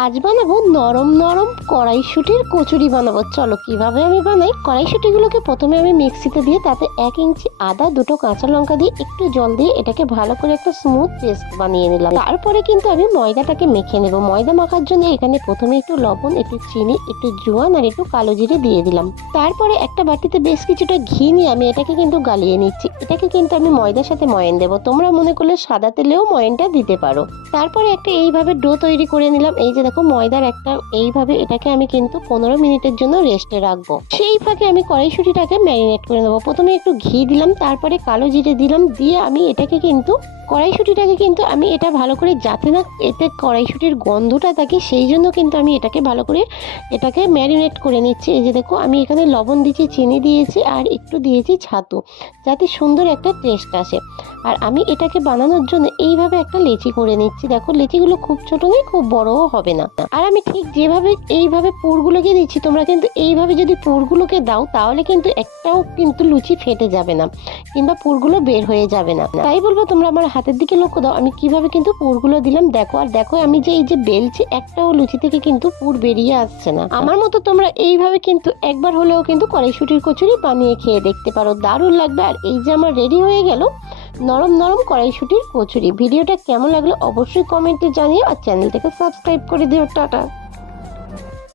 আজ বানাবো নরম নরম কড়াইশুঁটির কচুরি বানাবো। চলো কিভাবে আমি বানাই। কড়াইশুঁটিগুলোকে প্রথমে আমি মিক্সিতে দিয়ে তাতে 1 ইঞ্চি আদা, 2টো কাঁচা লঙ্কা দিয়ে একটু জল দিয়ে এটাকে ভালো করে একটা স্মুথ পেস্ট বানিয়ে নিলাম। তারপরে কিন্তু আমি ময়দাটাকে মেখে নেব। ময়দা মাখার জন্য এখানে প্রথমে একটু লবণ, একটু চিনি, একটু জোয়ান আর একটু কালো জিরে দিয়ে দিলাম। তারপরে একটা বাটিতে বেশ কিছুটা ঘি নিয়ে আমি এটাকে কিন্তু গালিয়ে নিচ্ছি। এটাকে কিন্তু আমি ময়দার সাথে ময়ান দেবো। তোমরা মনে করলে সাদা তেলেও ময়ানটা দিতে পারো। তারপরে একটা এইভাবে ডো তৈরি করে নিলাম। এই যে দেখো ময়দার একটা এইভাবে এটাকে আমি কিন্তু 15 মিনিটের জন্য রেস্টে রাখবো। সেই ফাঁকে আমি কড়াইশুঁটিটাকে ম্যারিনেট করে নেবো। প্রথমে একটু ঘি দিলাম, তারপরে কালো জিরে দিলাম, দিয়ে আমি এটাকে কিন্তু কড়াইশুঁটিটাকে কিন্তু আমি এটা ভালো করে যাতে না এতে কড়াইশুঁটির গন্ধটা থাকে সেই জন্য কিন্তু আমি এটাকে ভালো করে এটাকে ম্যারিনেট করে নিচ্ছি। এই যে দেখো আমি এখানে লবণ দিয়েছি, চিনি দিয়েছি আর একটু দিয়েছি ছাতু, যাতে সুন্দর একটা টেস্ট আসে। আর আমি এটাকে বানানোর জন্য এইভাবে একটা লেচি করে নিচ্ছি। দেখো লেচিগুলো খুব ছোট নেই, খুব বড়ও হবে না। আর আমি ঠিক যেভাবে এইভাবে পুরগুলোকে দিচ্ছি, তোমরা কিন্তু এইভাবে যদি পুরগুলোকে দাও তাহলে কিন্তু একটাও কিন্তু লুচি ফেটে যাবে না কিংবা পুরগুলো বের হয়ে যাবে না। তাই বলবো তোমরা আমার হাতের দিকে লক্ষ্য দাও, আমি কিভাবে কিন্তু পুরগুলো দিলাম। দেখো আর দেখো আমি যে এই যে বেলছি, একটাও লুচি থেকে কিন্তু পুর বেরিয়ে আসছে না। আমার মতো তোমরা এইভাবে কিন্তু একবার হলেও কিন্তু কড়াইশুঁটির কচুরি বানিয়ে খেয়ে দেখতে পারো, দারুণ লাগবে। আর এই যে আমার রেডি হয়ে গেল নরম নরম কড়াইশুঁটির কচুরি। ভিডিওটা কেমন লাগলো অবশ্যই কমেন্টে জানিও আর চ্যানেলটাকে সাবস্ক্রাইব করে দিও। টাটা।